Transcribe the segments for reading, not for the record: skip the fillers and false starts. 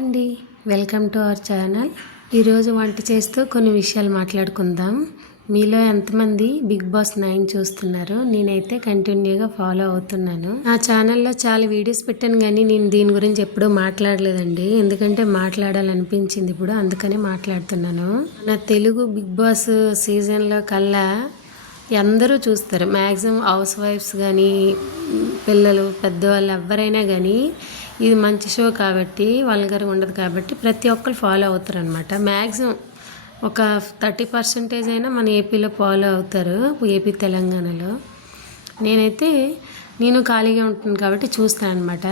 అండి, welcome to our channel. ఈరోజు వంట చేస్తూ కొన్ని విషయాలు మాట్లాడుకుందాం. మీలో ఎంతమంది బిగ్ బాస్ 9 చూస్తున్నారు? నేనైతే కంటిన్యూగా ఫాలో అవుతున్నాను. నా ఛానల్లో చాలా వీడియోస్ పెట్టాను, కానీ నేను దీని గురించి ఎప్పుడూ మాట్లాడలేదండి. ఎందుకంటే మాట్లాడాలనిపించింది ఇప్పుడు, అందుకనే మాట్లాడుతున్నాను. నా తెలుగు బిగ్ బాస్ సీజన్లో కల్లా అందరూ చూస్తారు. మ్యాక్సిమం హౌస్ వైఫ్స్ కానీ, పిల్లలు, పెద్దవాళ్ళు ఎవరైనా కానీ ఇది మంచి షో కాబట్టి, వల్గర్గా ఉండదు కాబట్టి ప్రతి ఒక్కరు ఫాలో అవుతారు అనమాట. మ్యాక్సిమం ఒక 30% అయినా మన ఏపీలో ఫాలో అవుతారు, ఏపీ తెలంగాణలో. నేను ఖాళీగా ఉంటుంది కాబట్టి చూస్తాను అనమాట.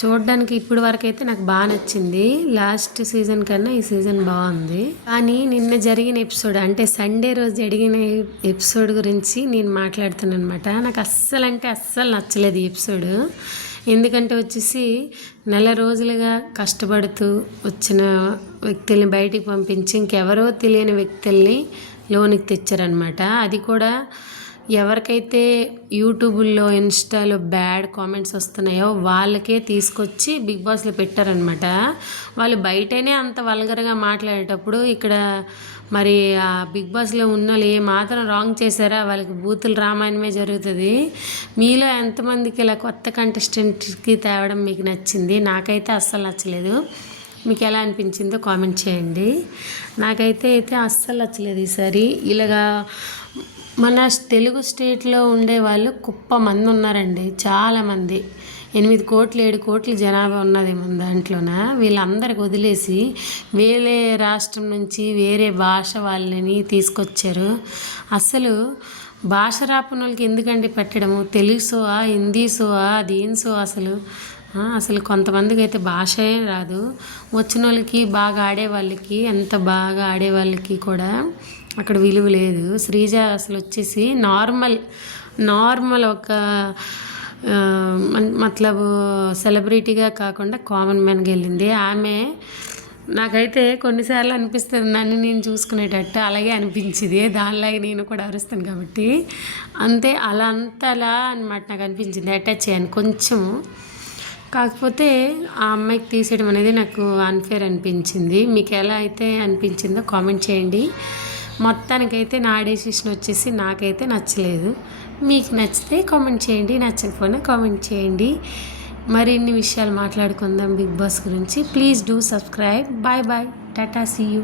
చూడడానికి ఇప్పుడు వరకు అయితే నాకు బాగా నచ్చింది. లాస్ట్ సీజన్ కన్నా ఈ సీజన్ బాగుంది. కానీ నిన్న జరిగిన ఎపిసోడ్, అంటే సండే రోజు జరిగిన ఎపిసోడ్ గురించి నేను మాట్లాడుతున్నాను అనమాట. నాకు అస్సలు నచ్చలేదు ఈ ఎపిసోడ్. ఎందుకంటే వచ్చేసి నెల రోజులుగా కష్టపడుతూ వచ్చిన వ్యక్తుల్ని బయటికి పంపించి ఇంకెవరో తెలియని వ్యక్తుల్ని లోనికి తెచ్చారనమాట. అది కూడా ఎవరికైతే యూట్యూబ్లో, ఇన్స్టాలో బ్యాడ్ కామెంట్స్ వస్తున్నాయో వాళ్ళకే తీసుకొచ్చి బిగ్ బాస్లో పెట్టారనమాట. వాళ్ళు బయటనే అంత వల్గర్గా మాట్లాడేటప్పుడు ఇక్కడ మరి ఆ బిగ్ బాస్లో ఉన్న వాళ్ళు ఏ మాత్రం రాంగ్ చేశారా, వాళ్ళకి బూతుల రామాయణమే జరుగుతుంది. మీలో ఎంతమందికి ఇలా కొత్త కంటెస్టెంట్కి తేవడం మీకు నచ్చింది? నాకైతే అస్సలు నచ్చలేదు. మీకు ఎలా అనిపించిందో కామెంట్ చేయండి. నాకైతే అస్సలు నచ్చలేదు ఈసారి. ఇలాగా మన తెలుగు స్టేట్లో ఉండేవాళ్ళు కుప్ప మంది ఉన్నారండి, చాలామంది. 8 కోట్లు 7 కోట్ల జనాభా ఉన్నదేమో దాంట్లోన. వీళ్ళందరికి వదిలేసి వేరే రాష్ట్రం నుంచి వేరే భాష వాళ్ళని తీసుకొచ్చారు. అసలు భాష రాని వాళ్ళకి ఎందుకండి పెట్టడము? తెలుగు షోవా, హిందీ షోవా, అదేం షో అసలు కొంతమందికి అయితే భాషే రాదు. వచ్చిన వాళ్ళకి, బాగా ఆడేవాళ్ళకి, ఎంత బాగా ఆడేవాళ్ళకి కూడా అక్కడ విలువ లేదు. శ్రీజ అసలు వచ్చేసి నార్మల్ ఒక మతలబు సెలబ్రిటీగా కాకుండా కామన్ మ్యాన్గా వెళ్ళింది ఆమె. నాకైతే కొన్నిసార్లు అనిపిస్తుంది నన్ను నేను చూసుకునేటట్టు, అలాగే అనిపించింది. దానిలాగే నేను కూడా అరుస్తాను కాబట్టి అంతలా అనమాట. నాకు అనిపించింది అటాచ్ చేయను కొంచెం. కాకపోతే ఆ అమ్మాయికి తీసేయడం అనేది నాకు అన్ఫేర్ అనిపించింది. మీకు ఎలా అయితే అనిపించిందో కామెంట్ చేయండి. మొత్తానికైతే నా డెసిషన్ వచ్చేసి నాకైతే నచ్చలేదు. మీకు నచ్చితే కామెంట్ చేయండి, నచ్చకపోయినా కామెంట్ చేయండి. మరిన్ని విషయాలు మాట్లాడుకుందాం బిగ్ బాస్ గురించి. Please do subscribe. Bye bye, tata, see you.